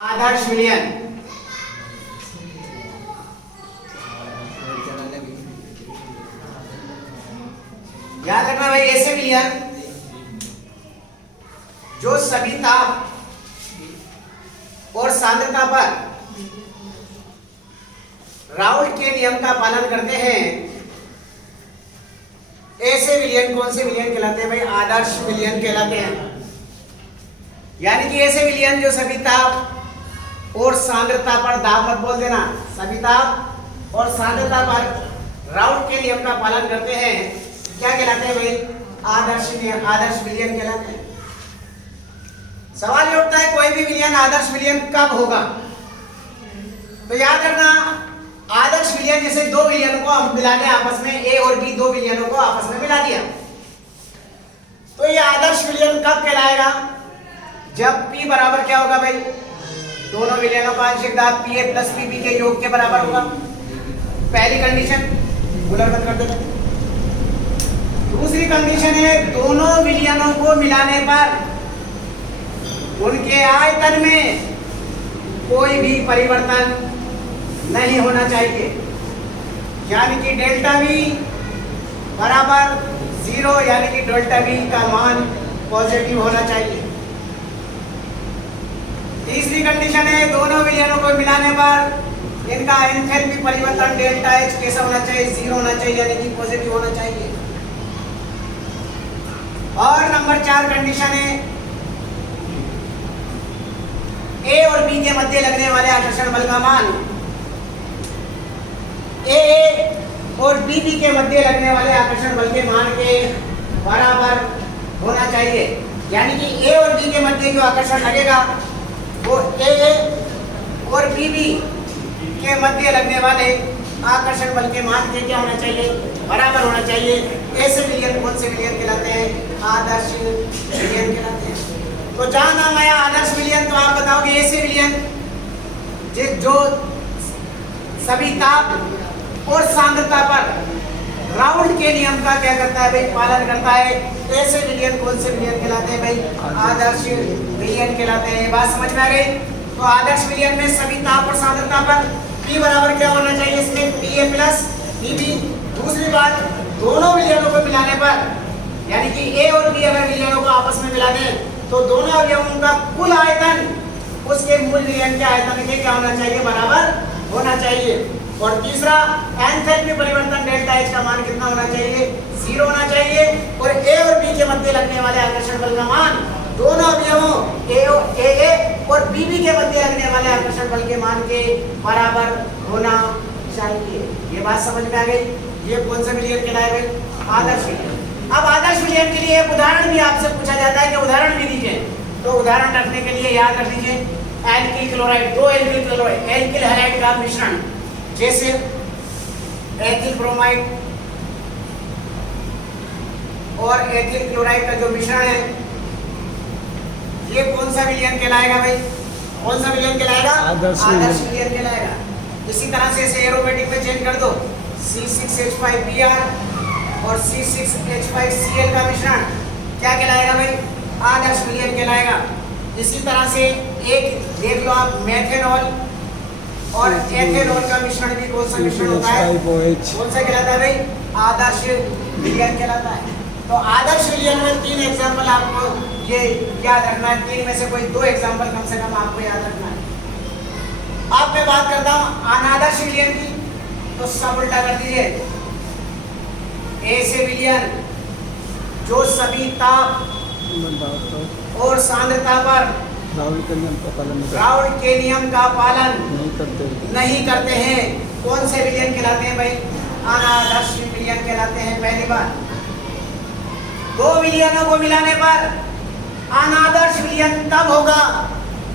आदर्श विलयन। याद रखना भाई, ऐसे विलयन जो सभी ताप और सांद्रता पर राउल्ट के नियम का पालन करते हैं, ऐसे विलयन कौन से विलयन कहलाते हैं भाई? आदर्श विलयन कहलाते हैं। यानी कि ऐसे विलयन जो सभी ताप और सांद्रता पर, दाब मत बोल देना, सभी ताप और सांद्रता पर राउल्ट के नियम का पालन करते हैं, क्या कहलाते हैं भाई? आदर्श विलयन कहलाते हैं। सवाल ये उठता है, कोई भी विलयन आदर्श विलयन कब होगा? तो याद रखना, आदर्श विलयन जैसे दो विलयनों को हम मिला दें आपस में, ए और बी दो विलयनों को आपस में मिला दिया, तो ये आदर्श विलयन कब कहलाएगा? जब P बराबर क्या होगा भाई? दोनों विलयनों का आंशिक दाब Pa प्लस Pb के योग के बराबर होगा। पहली कंडीशन बुलर मत कर देना। दूसरी कंडीशन है, दोनों विलयनों को मिलाने पर उनके आयतन में कोई भी परिवर्तन नहीं होना चाहिए, यानी कि डेल्टा V बराबर 0, यानी कि डेल्टा V का मान पॉजिटिव होना चाहिए। तीसरी कंडीशन है, दोनों विलयनों को मिलाने पर इनका एंथैल्पी परिवर्तन डेल्टा H कैसा होना चाहिए? 0 होना चाहिए, यानी कि पॉजिटिव होना चाहिए। और नंबर 4 कंडीशन है, A और B के मध्य लगने वाले आकर्षण बल का मान A और B के मध्य लगने वाले आकर्षण बल के मान के बराबर होना चाहिए, यानी कि A और B के मध्य जो आकर्षण लगेगा वो A और B के मध्य लगने वाले आकर्षण बल के मान के क्या होना चाहिए? बराबर होना चाहिए। ऐसे विलयन कौन से विलयन कहलाते हैं? आदर्श विलयन कहलाते हैं। तो जहां नाम आया आदर्श विलयन, तो आप बताओगे ऐसे विलयन जो सभी ताप और सांद्रता पर राउल्ट के नियम का क्या करता है भाई? पालन करता है। ऐसे विलयन कौन से विलयन कहलाते हैं भाई? आदर्श विलयन कहलाते हैं। बात समझ में आ गई? तो आदर्श विलयन में सभी ताप और सांद्रता पर P बराबर क्या होना चाहिए? इसमें Pa प्लस Pb। दूसरी बात, दोनों विलयनों को मिलाने पर, यानी कि A और B अगर विलयनों को आपस में मिला दें, तो दोनों अवयवों का कुल आयतन उसके मूल विलयन के आयतन के क्या होना चाहिए? बराबर होना चाहिए। और तीसरा, एंथैल्पी परिवर्तन डेल्टा H का मान कितना होना चाहिए? 0 होना चाहिए। और A और B के मध्य लगने वाले आकर्षण बल का मान दोनों अवयवों AA और BB के मध्य लगने वाले आकर्षण बल के मान के बराबर होना चाहिए। ये बात समझ में आ गई? ये कौन सा विलयन कहलाए भाई? आदर्श विलयन। अब आदर्श विलयन के लिए एक उदाहरण भी आपसे पूछा जाता है कि उदाहरण भी दीजिए, तो उदाहरण रखने के लिए याद रख लीजिए, एल्किल क्लोराइड, दो एल्किल क्लोराइड, एल्किल हैलाइड का मिश्रण, जैसे एथिल ब्रोमाइड और एथिल क्लोराइड का जो मिश्रण है, ये कौन सा विलयन कहलाएगा भाई? कौन सा विलयन कहलाएगा? आदर्श विलयन कहलाएगा। इसी तरह से इसे एरोमेटिक में चेंज कर दो, C6H5Br और C6H5Cl का मिश्रण क्या कहलाएगा भाई? आदर्श विलयन कहलाएगा। इसी तरह से एक देख लो आप, मेथेनॉल और एथेनॉल का मिश्रण भी कौन सा मिश्रण होता है? कौन सा कहलाता है भाई? आदर्श विलयन कहलाता है। तो आदर्श विलयन में 3 एग्जाम्पल आपको ये याद रखना है, 3 में से कोई 2 एग्जाम्पल कम से कम आपको याद रखना है। अब मैं बात करता हूं अनादर्श विलयन की, तो सब उल्टा कर दीजिए। ऐसे विलयन जो सभी ताप और सांद्रता पर राउल्ट के नियम का पालन नहीं करते हैं, कौन से विलयन कहलाते हैं भाई? अनादर्श विलयन कहलाते हैं। पहली बात, दो विलयनों को मिलाने पर अनादर्श विलयन तब होगा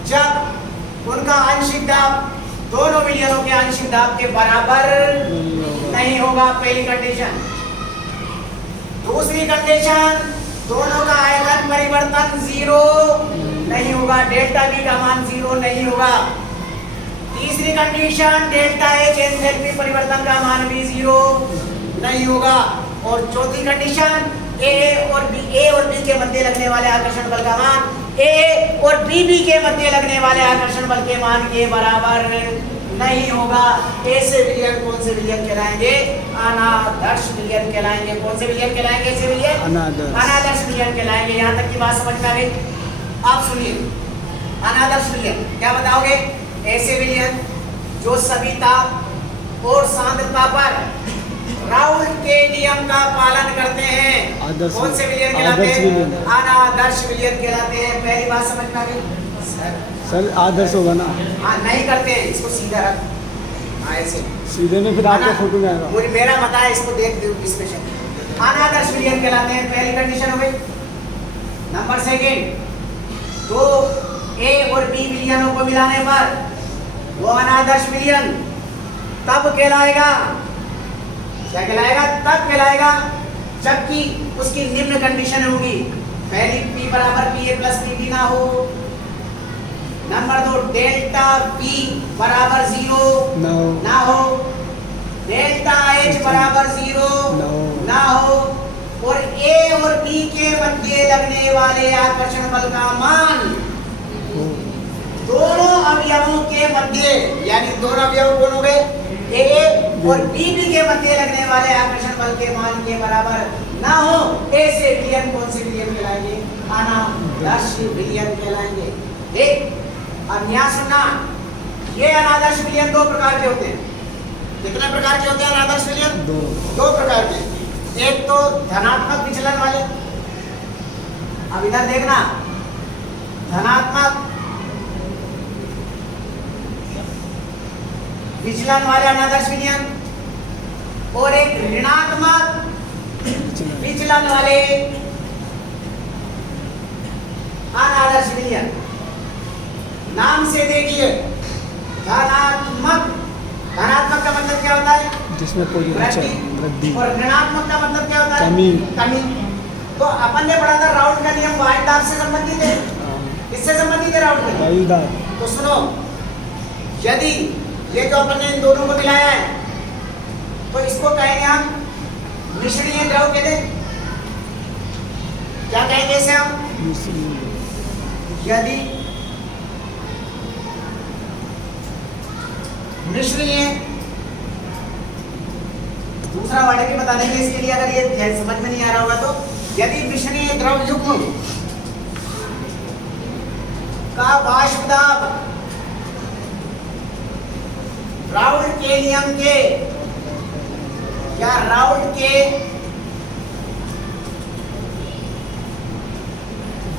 जब उनका आंशिक दाब दोनों विलयनों के आंशिक दाब के बराबर नहीं होगा, पहली कंडीशन। दूसरी कंडीशन, दोनों का आयतन परिवर्तन 0 नहीं होगा, डेल्टा V का मान 0 नहीं होगा। तीसरी कंडीशन, डेल्टा H एंथैल्पी परिवर्तन का मान भी 0 नहीं होगा। और चौथी कंडीशन, A और B के मध्य लगने वाले आकर्षण बल का मान ए और बी के मध्य लगने वाले आकर्षण बल के मान के बराबर नहीं होगा। ए से विलयन कौन से विलयन कहलाएंगे? अनादर्श विलयन कहलाएंगे। कौन से विलयन कहलाएंगे? ऐसे विलयन अनादर्श विलयन कहलाएंगे। यहाँ तक की बात समझ में आ गई? आप सुनिए, अनादर्श विलयन क्या बताओगे? ऐसे विलयन जो सविता और सांद्रता पर राउल्ट के नियम का पालन करते हैं। कौन से विलयन कहलाते हैं? अनादर्श विलयन कहलाते हैं। पहली बात समझ में आ गई? सर आदर्श होगा ना? हाँ, नहीं करते हैं, इसको सीधा रख। हाँ, ऐसे सीधे में फिर आपका फोटो में आएगा। मुझे मेरा मत है, इसको देख दो स्पेशल। अनादर्श विलयन कहलाते हैं। पहली कंडीशन हो गई। नंबर सेकंड, तो ए और बी विलयनों को मिलाने पर वो अनादर्श विलयन तब कहलाएगा, क्या कहलाएगा? तब कहलाएगा जबकि उसकी निम्न कंडीशन होगी। पहली P बराबर PA प्लस PB ना हो। नंबर 2, डेल्टा P बराबर 0 ना हो। डेल्टा H बराबर 0 ना हो। और A और B के मध्य लगने वाले आकर्षण बल का मान दोनों अवयवों के मध्य, यानी दोनों अवयव कौन हो गए? ए और बी के मध्य लगने वाले आकर्षण बल के मान के बराबर ना हो। ऐसे विलयन कौन से विलयन कहलाएंगे? अनादर्श विलयन कहलाएंगे। ठीक, अब यहाँ सुनना, ये अनादर्श विलयन दो प्रकार के होते हैं। कितने प्रकार के होते हैं अनादर्श विलयन? दो प्रकार के। एक तो धनात्मक विचलन वाले। अब इधर देखना, धनात्मक विचलन वाले अनादर्श विलयन और एक ऋणात्मक विचलन वाले अनादर्श विलयन। नाम से देखिए, धनात्मक, धनात्मक का मतलब क्या होता है? जिसमें कोई वृद्धि। और ऋणात्मक का मतलब क्या होता है? कमी। तो अपन ने पढ़ा था राउल्ट का नियम वायुदाब दाब से संबंधित है। किससे संबंधित है? राउल्ट का वायुदाब। तो सुनो, यदि ये जो अपन ने इन दोनों को मिलाया है, तो इसको कहेंगे हम मिश्रणीय द्रव कहते हैं। क्या कहेंगे इसे हम? यदि मिश्रणीय, दूसरा वर्ड भी बता देंगे इसके लिए अगर ये समझ में नहीं आ रहा होगा तो। यदि मिश्रणीय द्रव युग्म का वाष्प दाब राउल्ट के नियम के या राउल्ट के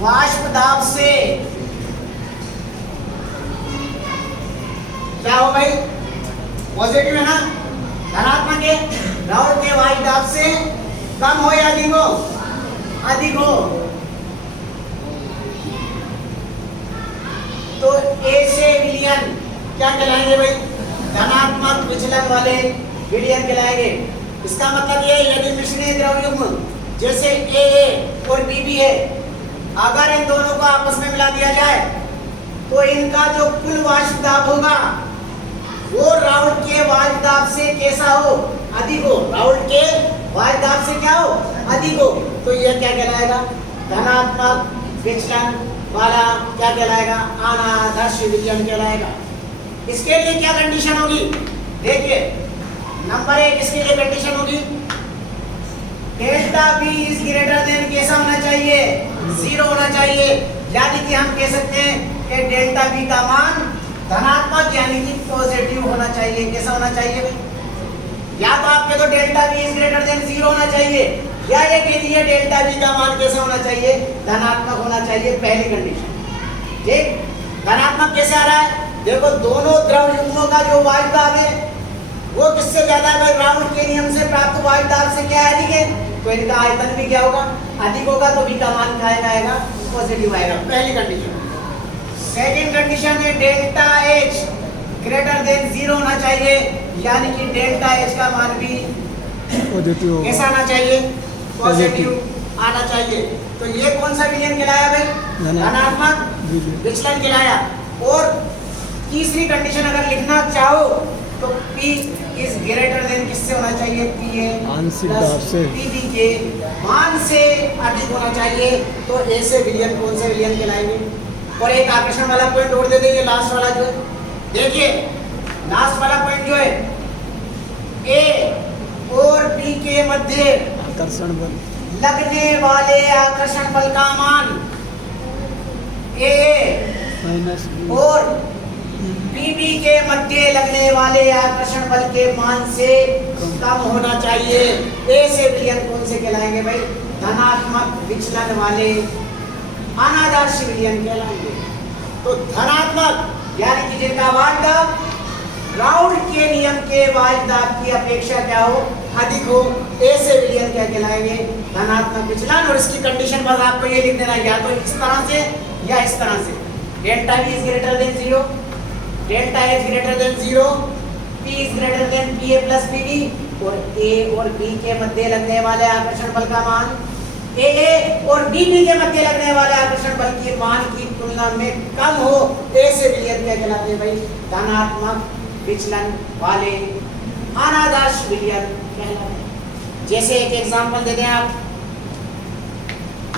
वाष्प दाब से क्या हो भाई? पॉजिटिव है ना? धनात्मक है। राउल्ट के वाष्प दाब से कम हो या अधिक हो? अधिक हो। तो ऐसे विलयन क्या कहलाएंगे भाई? धनात्मक विचलन वाले विलयन कहलाएंगे। इसका मतलब ये, यदि मिश्रणीय द्रव युग्म जैसे AA और BB है, अगर इन दोनों को आपस में मिला दिया जाए तो इनका जो कुल वाष्प दाब होगा वो राउल्ट के वाष्प दाब से कैसा हो? अधिक हो। राउल्ट के वाष्प दाब से क्या हो? अधिक हो। तो यह क्या कहलाएगा? धनात्मक विचलन वाला क्या कहलाएगा? अनादर्श विलयन कहलाएगा। इसके लिए क्या कंडीशन होगी? देखिए, नंबर 1 इसके लिए कंडीशन होगी, delta B is greater than कैसा होना चाहिए? 0 होना चाहिए। यानी कि हम कह सकते हैं कि डेल्टा B का मान धनात्मक यानी कि पॉजिटिव होना चाहिए। कैसा होना चाहिए भाई? या तो आपके तो delta B is greater than 0 होना चाहिए, या ये कह दिए डेल्टा B का मान कैसा होना चाहिए? धनात्मक होना चाहिए। पहली कंडीशन। ठीक, धनात्मक कैसे आ रहा है? देखो, दोनों द्रव युग्मों का जो वाष्प दाब है वो किससे ज्यादा है भाई? राउल्ट के नियम से प्राप्त वाष्प दाब से क्या अधिक है? तो इनका आयतन भी क्या होगा? अधिक होगा। तो B का मान क्या आएगा? पॉजिटिव आएगा। पहली कंडीशन। सेकंड कंडीशन है डेल्टा H ग्रेटर देन 0 होना चाहिए, यानी कि डेल्टा H का मान भी पॉजिटिव कैसा आना चाहिए? पॉजिटिव आना चाहिए। तो ये कौन सा विलयन कहलाया भाई? धनात्मक विचलन कहलाया। और तीसरी कंडीशन अगर लिखना चाहो तो P इज ग्रेटर देन किससे होना चाहिए? PA आंशिक प्लस दाब से। PB के मान से अधिक होना चाहिए। तो A से विलयन कौन से विलयन कहलाएंगे? और एक आकर्षण वाला पॉइंट और दे देंगे, लास्ट वाला जो है, देखिए लास्ट वाला पॉइंट जो है, A और B के मध्य आकर्षण बल लगने वाले आकर्षण बल का मान A माइनस बी और BB के मध्य लगने वाले आकर्षण बल के मान से कम होना चाहिए। A से विलयन कौन से कहलाएंगे भाई? धनात्मक विचलन वाले अनादर्श विलयन कहलाएंगे। तो धनात्मक यानी कि जिनका वायु दाब राउंड के नियम के वायु दाब की अपेक्षा क्या हो? अधिक हो। A से विलयन क्या कहलाएंगे? धनात्मक विचलन। और इसकी कंडीशन बस आपको ये लिख देना है, या तो इस तरह से या इस तरह से। Delta V is greater than 0, delta H greater than 0, P is greater than PA plus PB, और A और B के मध्य लगने वाले आकर्षण बल का मान AA और BB के मध्य लगने वाले आकर्षण बल के मान की तुलना में कम हो। A से विलयन क्या कहलाते हैं भाई? धनात्मक विचलन वाले अनादर्श विलयन कहलाते हैं। जैसे एक एग्जांपल दे दें आप,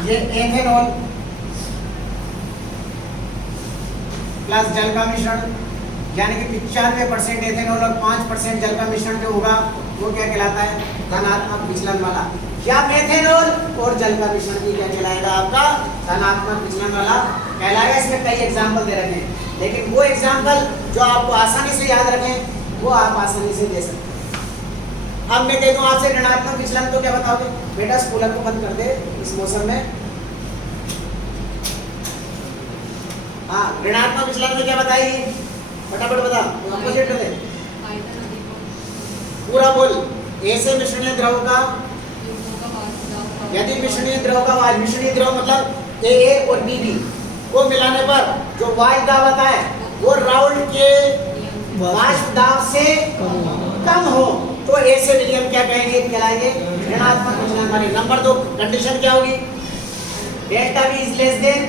ये एथेनॉल प्लस जल का मिश्रण, यानी कि 95% एथेनॉल और 5% जल का मिश्रण जो होगा वो क्या कहलाता है? धनात्मक विचलन वाला। या मेथेनॉल और जल का मिश्रण भी क्या कहलाएगा? आपका धनात्मक विचलन वाला कहलाएगा। इसमें कई एग्जांपल दे रखे हैं, लेकिन वो एग्जांपल जो आपको आसानी से याद रखें वो आप आसानी से दे सकते हैं। अब मैं कह दूं आपसे ऋणात्मक विचलन, तो क्या बताओगे? बेटा स्कूलर को बंद कर दे इस मौसम में। हाँ, ऋणात्मक विचलन में क्या बताइए? फटाफट बता, अपोजिट दे पूरा बोल। A से मिश्रणीय द्रव का, यदि मिश्रणीय द्रव का वायु, मिश्रणीय द्रव मतलब AA और BB को मिलाने पर जो वायु दाब आता है वो राउंड के वाष्प दाब से कम हो, तो A से विलयन क्या कहेंगे? कहलाएंगे ऋणात्मक विचलन वाले। नंबर 2 कंडीशन क्या होगी? Delta V is less than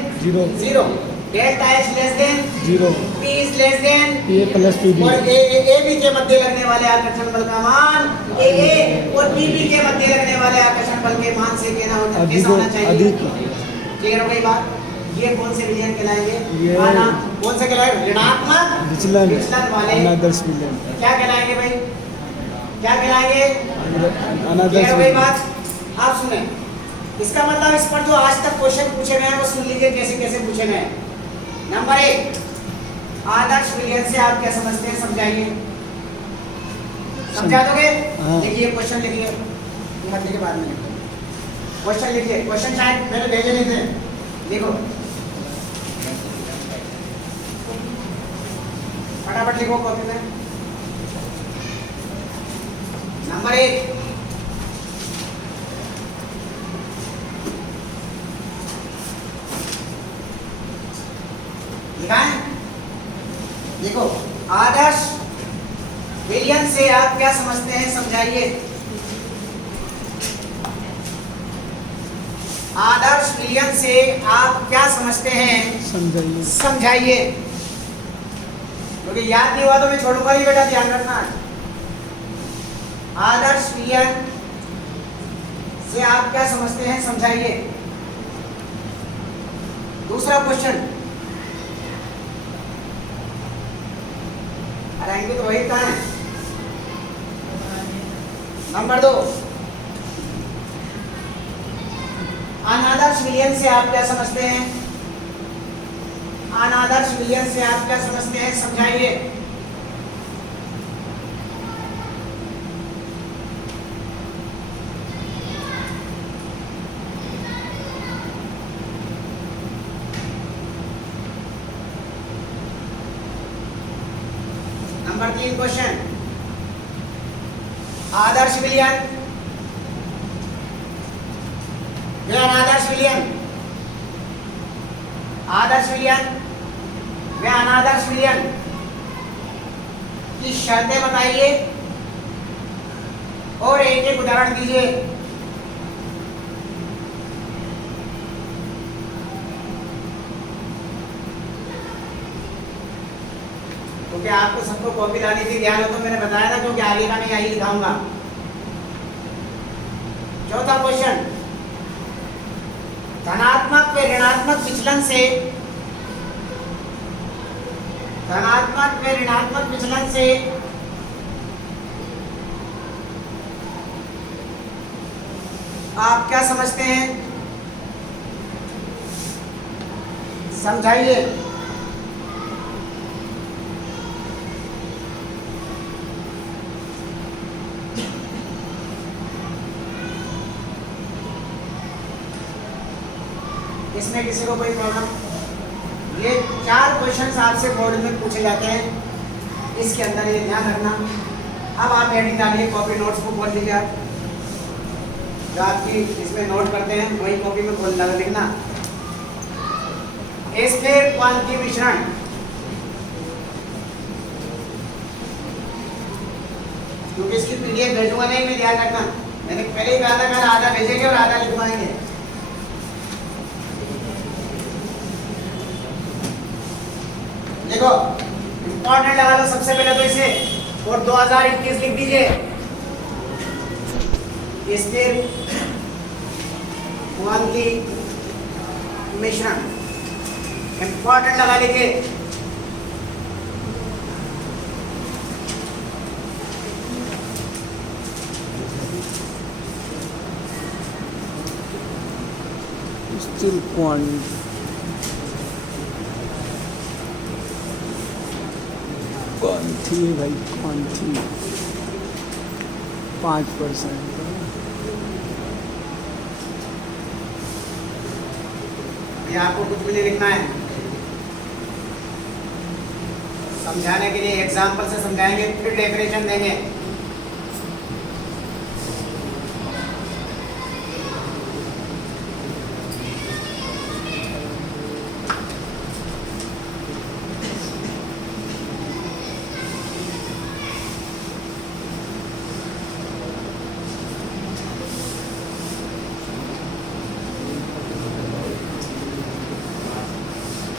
0, delta H less than 0, P is less than PA plus PB और AB के मध्य लगने वाले आकर्षण बल का मान AA और BB के मध्य लगने वाले आकर्षण बल के मान से क्या होना चाहिए? अधिक। क्लियर हो गई बात? ये कौन से विलयन कहलाएंगे? ये कौन से कहलाएंगे? ऋणात्मक विचलन वाले अनादर्श विलयन। क्या कहलाएंगे भाई? क्या कहलाएंगे? अनादर्श क्लियर हो गई विलयन। बात? आप सुने, इसका मतलब इस पर जो आज तक क्वेश्चन पूछे गए हैं वो सुन लीजिए कैसे कैसे पूछे गए हैं। नंबर 1, आदर्श विलयन से आप क्या समझते हैं? समझाइए, समझा दोगे? हाँ। लिखिए क्वेश्चन, लिखिए, मत लिखिए, बाद में क्वेश्चन लिखिए। क्वेश्चन शायद मैंने भेजे नहीं थे, लिखो फटाफट लिखो कॉपी में। नंबर 1, लिखा है? देखो, आदर्श विलयन से आप क्या समझते हैं? समझाइए। आदर्श विलयन से आप क्या समझते हैं? समझाइए। समझाइए। क्योंकि याद नहीं हुआ तो मैं छोड़ूंगा नहीं बेटा, ध्यान रखना। आदर्श विलयन से आप क्या समझते हैं? समझाइए। दूसरा क्वेश्चन, अरेंगे तो वही कहाँ है? नंबर 2, अनादर्श विलयन से आप क्या समझते हैं? अनादर्श विलयन से आप क्या समझते हैं? समझाइए। नंबर 3 क्वेश्चन, आदर्श विलयन या अनादर्श विलयन, आदर्श विलयन या अनादर्श विलयन की शर्तें बताइए और एक एक उदाहरण दीजिए। क्योंकि आपको सबको कॉपी लानी थी, ध्यान हो तो मैंने बताया था, क्योंकि आगे का मैं यही लिखाऊंगा। चौथा क्वेश्चन, धनात्मक व ऋणात्मक विचलन से, धनात्मक व ऋणात्मक विचलन से आप क्या समझते हैं, समझाइए। इसमें किसी को कोई प्रॉब्लम? ये 4 क्वेश्चंस आपसे बोर्ड में पूछे जाते हैं, इसके अंदर ये ध्यान रखना। अब आप हेडिंग डालिए, कॉपी नोट्स बुक खोल लीजिए आप, जो आपकी इसमें नोट करते हैं वही कॉपी में खोल लिखना। स्थिर क्वांटीय मिश्रण, क्योंकि इसकी पीडीएफ भेजूंगा नहीं मैं, ध्यान रखना। मैंने पहले ही कहा था कल आधा भेजेंगे और आधा लिखवाएंगे। देखो इंपॉर्टेंट लगा लो सबसे पहले तो इसे, और 2021 लिख दीजिए। स्थिर क्वांटीय मिश्रण इंपॉर्टेंट लगा लीजिए। स्थिर क्वांटीय भाई, क्वांटीय 5%। ये आपको कुछ भी नहीं लिखना है, समझाने के लिए एग्जांपल से समझाएंगे, फिर डेफिनेशन देंगे।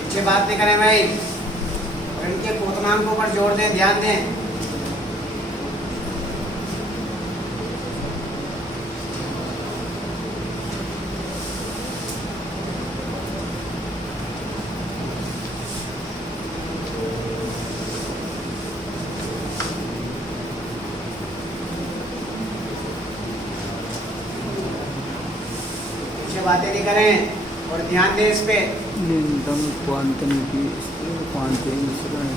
पीछे बात नहीं करें भाई, इनके पूर्णांकों पर जोर दें, ध्यान दें। पीछे बातें नहीं करें और ध्यान दें इस पे। न्यूनतम क्वांटम की क्वांटीय मिश्रण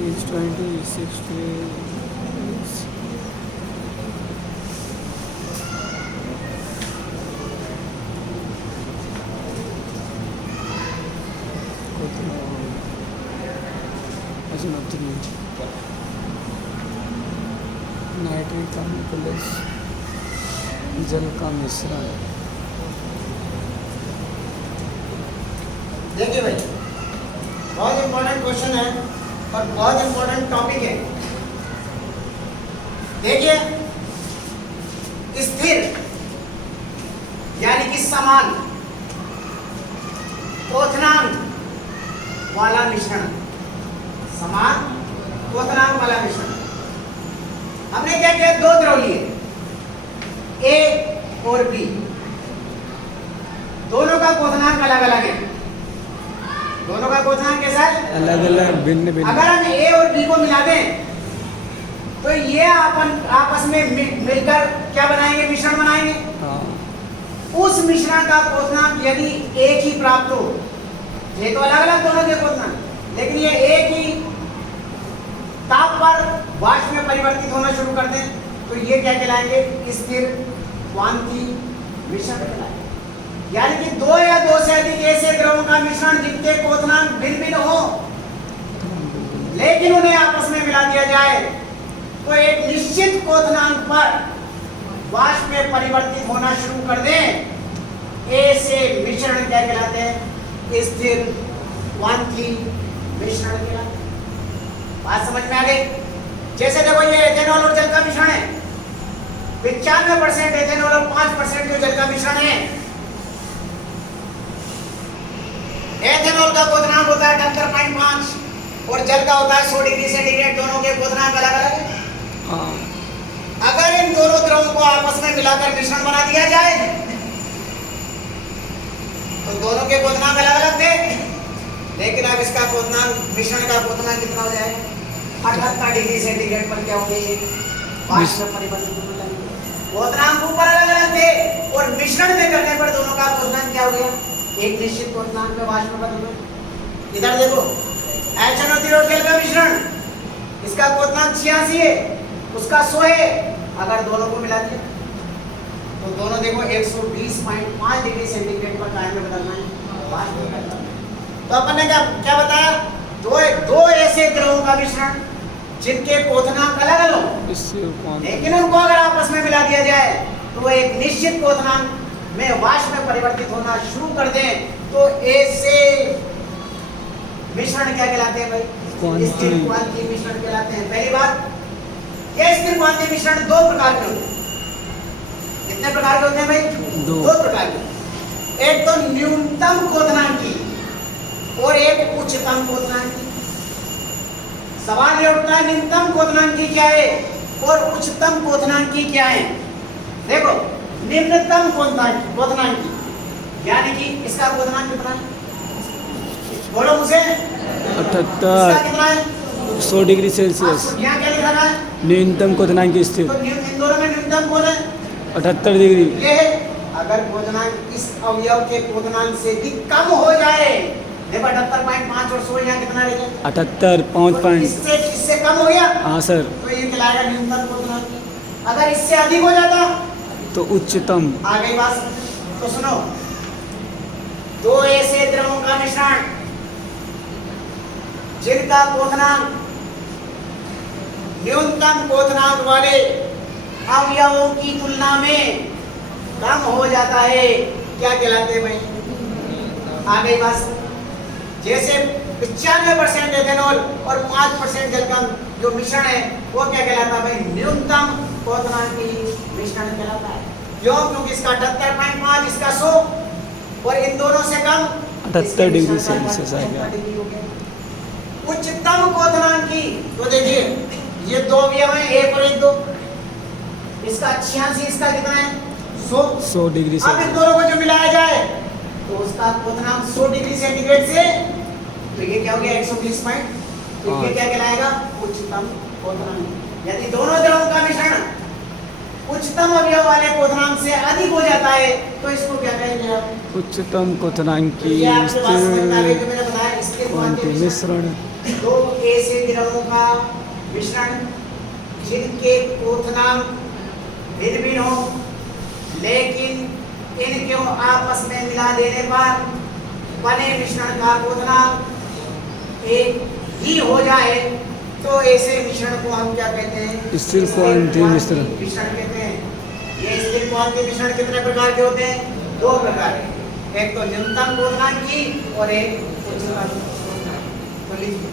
is 2060. अजून 3 नाइट्रिक अम्ल प्लस जल का मिश्रण। देखिए भाई बहुत इंपॉर्टेंट क्वेश्चन है और बहुत इंपॉर्टेंट टॉपिक है। देखिए स्थिर यानी कि समान क्वथनांक वाला मिश्रण, समान क्वथनांक वाला मिश्रण। हमने क्या किया, 2 द्रव लिए ए और बी, दोनों का क्वथनांक अलग अलग है, दोनों का क्वथनांक कैसा है, अलग अलग भिन्न भिन्न। अगर हम ए और बी को मिला दें तो ये अपन आपस में मिलकर क्या बनाएंगे, मिश्रण बनाएंगे। हाँ। उस मिश्रण का क्वथनांक यदि एक ही प्राप्त हो, ये तो अलग अलग दोनों के क्वथनांक, लेकिन ये एक ही परिवर्तित होना शुरू कर दें तो ये क्या कहलाएंगे? स्थिर क्वांति मिश्रण कहलाएंगे। यानी कि दो या दो से अधिक ऐसे द्रवों का मिश्रण जिनके क्वथनांक भिन्न भिन्न हो लेकिन उन्हें आपस में मिला दिया जाए तो एक निश्चित क्वथनांक पर वाष्प में परिवर्तित होना शुरू कर दें, ऐसे मिश्रण क्या कहलाते हैं? स्थिर क्वांति मिश्रण कहलाते हैं। बात समझ में आ गई? जैसे देखो ये एथेनॉल और जल का मिश्रण है, 95% एथेनॉल और 5% जो जल का मिश्रण है। एथेनॉल का क्वथनांक होता है 78.5 और जल का होता है 100 डिग्री सेंटीग्रेड। दोनों के क्वथनांक अलग अलग है। अगर इन दोनों द्रवों को आपस में मिलाकर मिश्रण बना दिया जाए तो दोनों के क्वथनांक अलग अलग थे, लेकिन अब इसका क्वथनांक मिश्रण का क्वथनांक कितना हो जाए? 78 डिग्री सेंटीग्रेड पर क्या होंगे? वाष्प में परिवर्तित होने लगेंगे। क्वथनांक ऊपर अलग अलग थे और मिश्रण में करने पर दोनों का क्वथनांक क्या हो गया? एक निश्चित क्वथनांक में वाष्प में बदल गया। इधर देखो HNO3 और जल का मिश्रण, इसका क्वथनांक 86 है, उसका 100 है। अगर दोनों को मिला दिया तो दोनों देखो 120.5 डिग्री सेंटीग्रेड पर काय में बदलना है, वाष्प में बदलना है। तो अपन ने क्या बताया? दो ऐसे द्रवों का मिश्रण जिनके क्वथनांक अलग अलग हो लेकिन उनको अगर आपस में मिला दिया जाए तो एक निश्चित क्वथनांक में वाष्प में परिवर्तित होना शुरू कर दें तो ऐसे मिश्रण क्या कहलाते हैं भाई? स्थिर क्वांति मिश्रण कहलाते हैं। पहली बात, ये स्थिर क्वांति मिश्रण दो प्रकार के होते हैं। कितने प्रकार के होते हैं भाई? दो प्रकार के। एक तो न्यूनतम क्वथनांकी और एक उच्चतम क्वथनांकी। सवाल ये उठता है न्यूनतम क्वथनांकी क्या है और उच्चतम क्वथनांकी क्या है? देखो निम्नतम क्वथनांकी यानी कि इसका क्वथनांक कितना है? बोलो मुझे। 78 100 डिग्री सेल्सियस। यहाँ क्या लिखा है? न्यूनतम क्वथनांक स्थिर। तो इन दोनों में न्यूनतम कौन है? 78 डिग्री। ये है अगर क्वथनांक इस अवयव के क्वथनांक से भी कम हो जाए, देखो 78.5 और 100 यहाँ कितना रहेगा? 78 5 इससे कम हो गया हाँ सर। तो ये कहलाएगा न्यूनतम क्वथनांक। अगर इससे अधिक हो जाता तो उच्चतम। आ गई बात? तो सुनो, दो ऐसे द्रवों का मिश्रण जिनका क्वथनांक न्यूनतम क्वथनांक वाले अवयवों की तुलना में कम हो जाता है, क्या कहलाते हैं भाई? आ गई बात? जैसे 95% एथेनॉल और 5% जल का जो मिश्रण है वो क्या कहलाता है भाई? न्यूनतम क्वथनांकी मिश्रण कहलाता है। क्यों? क्योंकि इसका 78.5, इसका 100 और इन दोनों से कम 78 डिग्री सेल्सियस आ गया। उच्चतम क्वथनांकी तो देखिए ये दो अवयव हैं, एक और एक दो। इसका 86, इसका कितना है? 100 डिग्री अब इन सेल्सियस। दोनों को जो मिलाया जाए तो उसका क्वथनांक 100 डिग्री सेंटीग्रेड से तो ये क्या हो गया? 120 पॉइंट। तो ये क्या कहलाएगा? उच्चतम क्वथनांक। यदि दोनों द्रवों का मिश्रण उच्चतम अवयव वाले क्वथनांक से अधिक हो जाता है तो इसको क्या कहेंगे आप? उच्चतम क्वथनांकी ये आपके पास में आगे जो मैंने बताया स्थिर क्वांति क्वांति मिश्रण। दो ऐसे द्रवों का मिश्रण जिनके क्वथनांक भिन्न भिन्न हो लेकिन इनके आपस में मिला देने पर बने मिश्रण का क्वथनांक एक ही हो जाए तो ऐसे मिश्रण को हम क्या कहते हैं? स्थिर क्वांति मिश्रण। मिश्रण कहते हैं। ये स्थिर क्वांति मिश्रण कितने प्रकार के होते हैं? दो प्रकार के। एक तो न्यूनतम क्वथनांकी और एक उच्चतम क्वथनांकी। तो लिखिए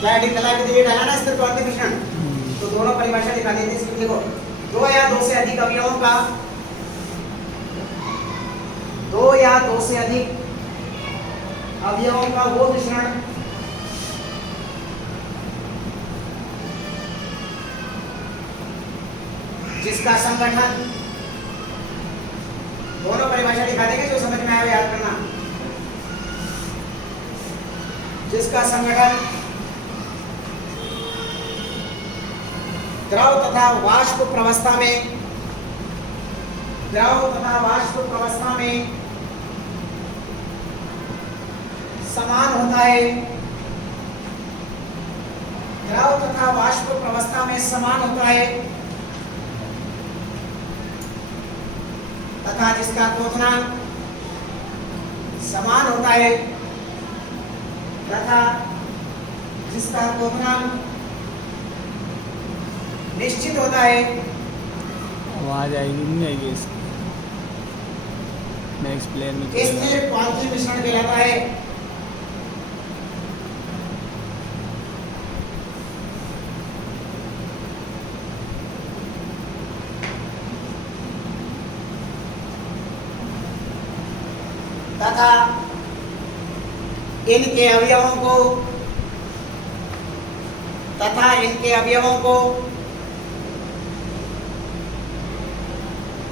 स्लाइडिंग कला के लिए डाला ना स्थिर क्वांति मिश्रण, तो दोनों परिभाषा दिखा देते हैं। इसमें देखो दो या दो से अधिक अवयवों का वो मिश्रण जिसका संगठन, दोनों परिभाषा दिखा देंगे, जो समझ में आए याद करना। जिसका संगठन द्रव तथा वाष्प प्रवस्था में समान होता है द्रव तथा वाष्प प्रवस्था में समान होता है तथा जिसका क्वथनांक समान होता है तथा जिसका क्वथनांक निश्चित होता है, आवाज आएगी नहीं आएगी इसकी? नेक्स्ट प्लेयर में स्थिर क्वांटम मिश्रण कहलाता है। तथा इनके अवयवों को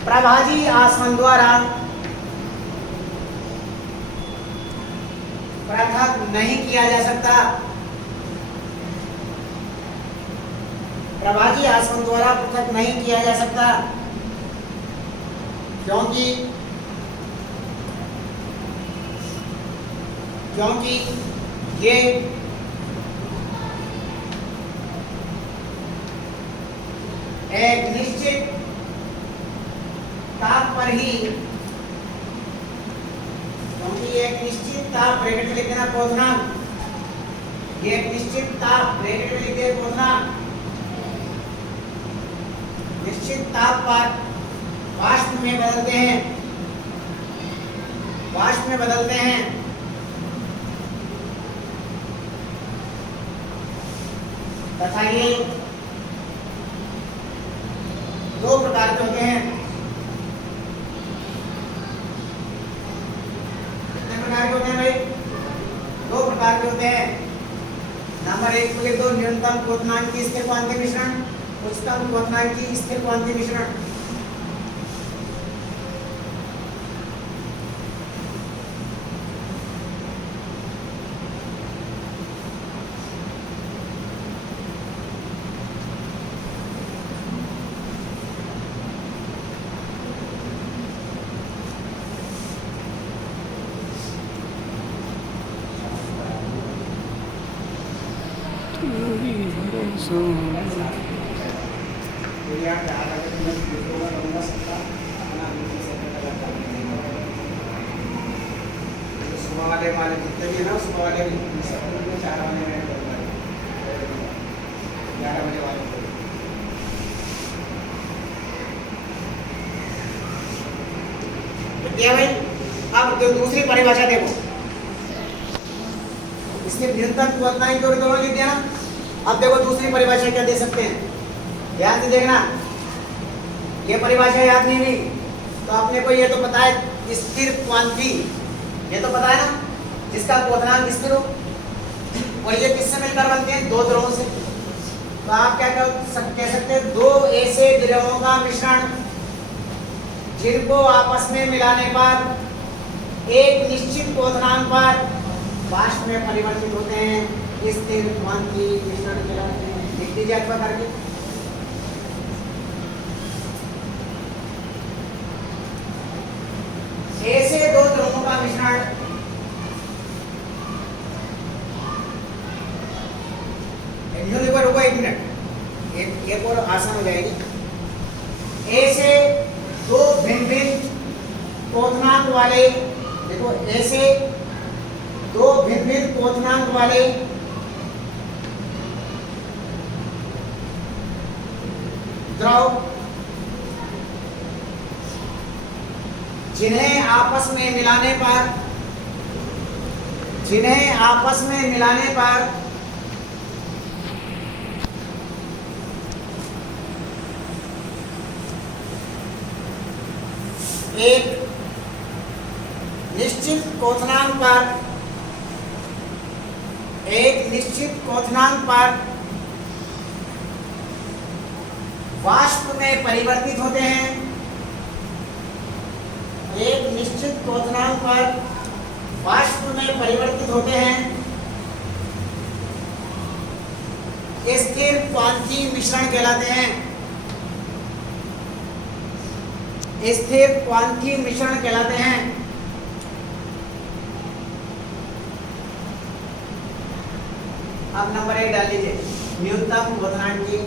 प्रभाजी आसवन द्वारा पृथक नहीं किया जा सकता। प्रभाजी आसवन द्वारा पृथक नहीं किया जा सकता क्योंकि ये एक निश्चित ताप पर ही, क्योंकि एक निश्चित ताप ब्रैकेट में लिख देना क्वथनांक, ये एक निश्चित ताप ब्रैकेट में लिख दे क्वथनांक, निश्चित ताप पर वाष्प में बदलते हैं तथा ये दो प्रकार के होते हैं। कितने प्रकार के होते हैं भाई? दो प्रकार के होते हैं। नंबर 1 को लिख दो, न्यूनतम क्वथनांक की स्थिर क्वांटम मिश्रण, उच्चतम क्वथनांक की स्थिर क्वांटम मिश्रण। सुबह वाले जितने भी ना, सुबह वाले 4 वाले में 11 बजे वाले। क्या भाई? अब दूसरी परिभाषा देखो, इसमें न्यूनतम क्वथनांक को दोनों लिख दिया। अब देखो दूसरी परिभाषा क्या दे सकते हैं, ध्यान से देखना। ये परिभाषा याद नहीं हुई तो आपने को ये तो पता है स्थिर क्वांटी, ये तो पता है ना, जिसका क्वथनांक स्थिर हो, और ये किससे मिलकर बनते हैं? दो द्रवों से। तो आप क्या कह सकते हैं? दो ऐसे द्रवों का मिश्रण जिनको आपस में मिलाने पर एक निश्चित क्वथनांक पर वाष्प में परिवर्तित होते हैं, स्थिर क्वांटी मिश्रण कहलाते हैं। लिख दीजिए अथवा करके। ऐसे दो द्रवों का मिश्रण रुको 1 मिनट, एक और आसान हो जाएगी। ऐसे दो भिन्न क्वथनांक वाले, देखो ऐसे दो भिन्न क्वथनांक वाले द्रव जिन्हें आपस में मिलाने पर एक निश्चित क्वथनांक पर वाष्प में परिवर्तित होते हैं, एक निश्चित क्वथनांक पर वाष्प में परिवर्तित होते हैं, स्थिर क्वांटम मिश्रण कहलाते हैं। स्थिर क्वांटम मिश्रण कहलाते हैं। अब नंबर 1 डाल लीजिए। न्यूनतम क्वोथनांक की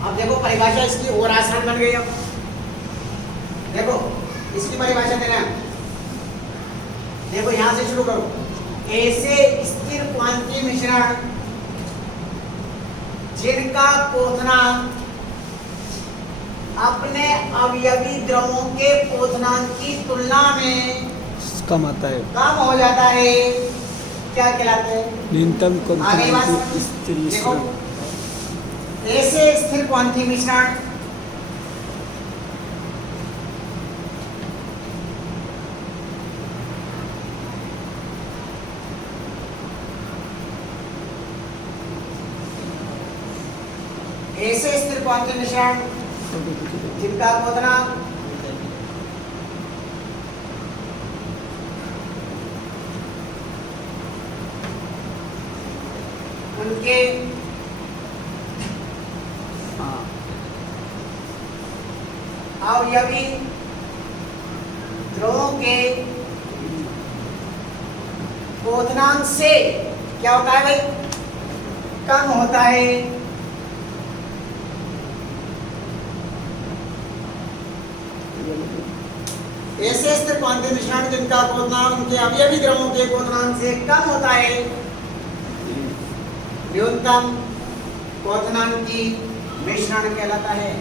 अब देखो परिभाषा इसकी और आसान बन गई। अब देखो इसकी परिभाषा देना है। देखो यहां से शुरू करो। ऐसे स्थिर क्वांटीय मिश्रण जिनका क्वोथनांक अपने अवयवी द्रवों के क्वोथनांक की तुलना में कम आता है, कम हो जाता है, क्या कहलाते हैं? न्यूनतम आगे बात क्वोथनांक स्थिर देखो, मिश्रण। ऐसे स्थिर क्वांटीय मिश्रण ऐसे स्थिर क्वांटीय मिश्रण जिनका क्वोथनांक उनके हाँ, अवयवी द्रवों के क्वोथनांक से क्या होता है भाई? कम होता है। ऐसे स्थिर क्वांटीय मिश्रण जिनका क्वोथनांक उनके अवयवी द्रवों के क्वोथनांक से कम होता है, न्यूनतम क्वोथनांक की मिश्रण कहलाता है।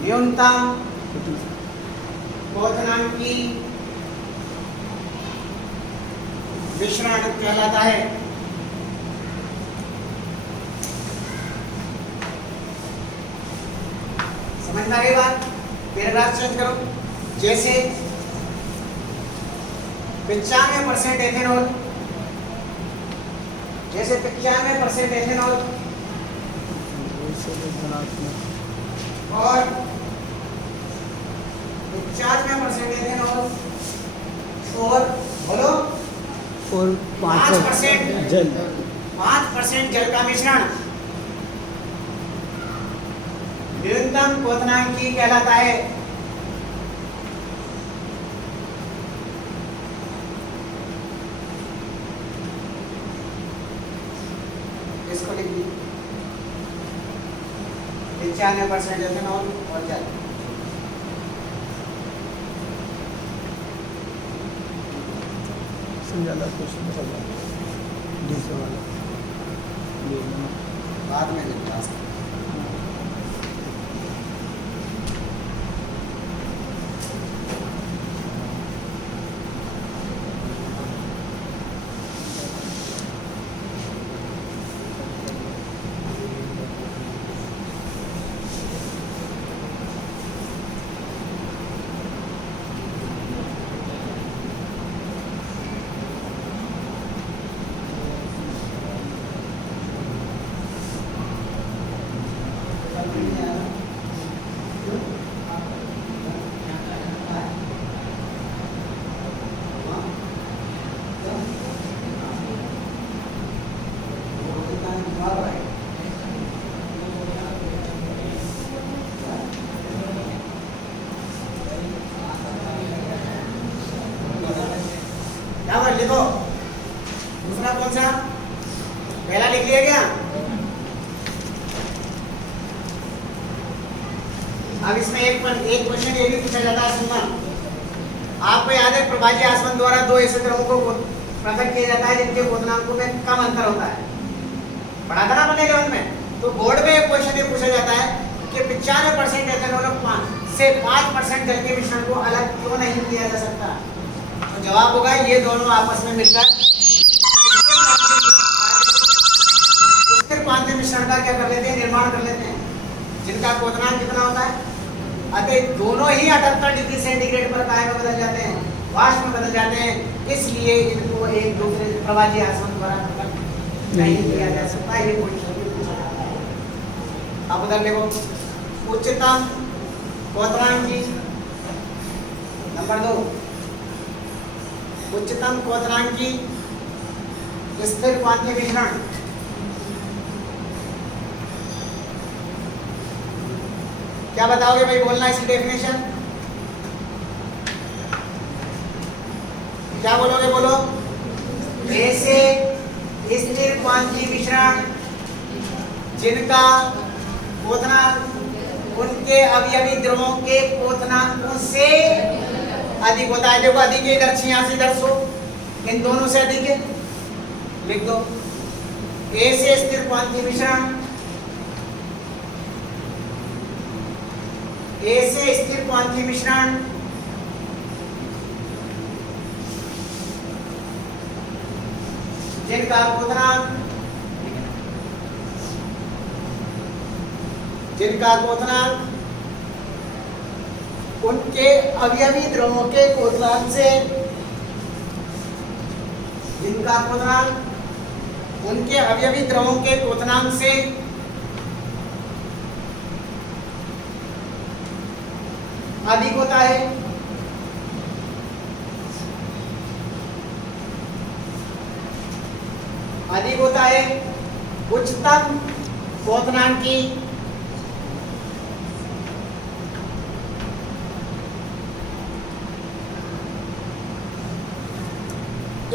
न्यूनतम क्वोथनांक की मिश्रण कहलाता है। समझ में आ गई बात? पैराग्राफ चेंज करो। जैसे 95% एथेनॉल, जैसे 95% एथेनॉल और 95% एथेनॉल और बोलो और 5% जल 5% जल का मिश्रण न्यूनतम क्वोथनांक की कहलाता है। इसको लिख दी 95% एथेनॉल और जल। ज़्यादा क्वेश्चन चल रहा है दूसरे वाला ले लेना। बाद में निकला लिखो। दूसरा कौन सा? पहला लिख लिया क्या? अब इसमें एक क्वेश्चन ये भी पूछा जाता है, सुनना। आपको याद है प्रभाजी आसवन द्वारा दो ऐसे द्रवों को पृथक किया जाता है जिनके क्वोथनांकों में कम अंतर होता है। पढ़ा था ना अपने लेवल में? तो बोर्ड में एक क्वेश्चन ये पूछा जाता है कि 95% एथेनॉल से 5% जल के मिश्रण को अलग क्यों नहीं किया जा सकता? तो जवाब होगा ये दोनों आपस में मिलकर स्थिर क्वांटीय मिश्रण का क्या कर लेते हैं? निर्माण कर लेते हैं, जिनका क्वोथनांक कितना होता है? अतः दोनों ही 78 डिग्री सेंटीग्रेड पर काय में बदल जाते हैं, वाष्प में बदल जाते हैं। इसलिए इनको एक दूसरे प्रभाजी आसवन द्वारा नहीं किया जा सकता। ये पूछा जाता है। अब उधर देखो, उच्चतम क्वोथनांक की नंबर 2, उच्चतम क्वोथनांक की स्थिर क्वांटीय मिश्रण क्या बताओगे भाई, बोलना इसकी डेफिनेशन, क्या बोलोगे, बोलो। ऐसे स्थिर क्वांटीय मिश्रण जिनका क्वथनांक उनके अवयवी द्रवों के क्वथनांकों से अधिक होता है। देखो अधिक है, इधर 86 इधर 100, इन दोनों से अधिक है, लिख दो। ऐसे स्थिर क्वांटीय मिश्रण, ऐसे स्थिर क्वांटीय मिश्रण जिनका क्वथनांक उनके अवयवी द्रवों के क्वथनांक से, जिनका क्वथनांक उनके अवयवी द्रवों के क्वथनांक से अधिक होता है, अधिक होता है उच्चतम क्वथनांक की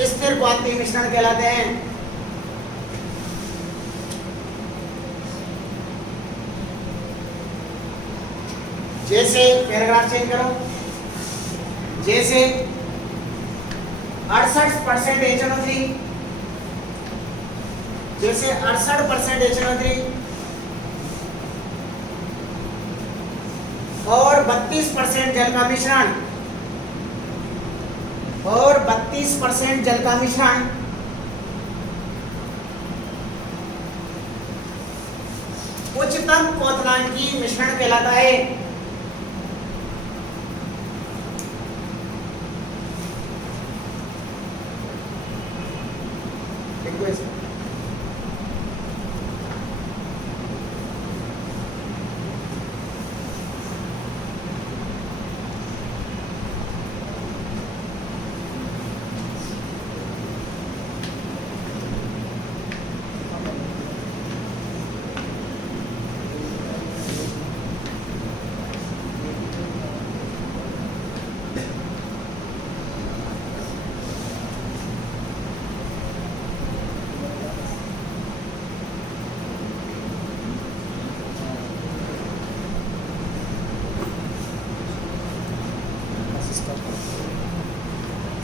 स्थिर क्वांटीय मिश्रण कहलाते हैं। जैसे पैराग्राफ चेंज करो, जैसे 68% HNO3, जैसे 68% HNO3 और 32% जल का मिश्रण, और 32% जल का मिश्रण उच्चतम क्वथनांक की मिश्रण कहलाता है।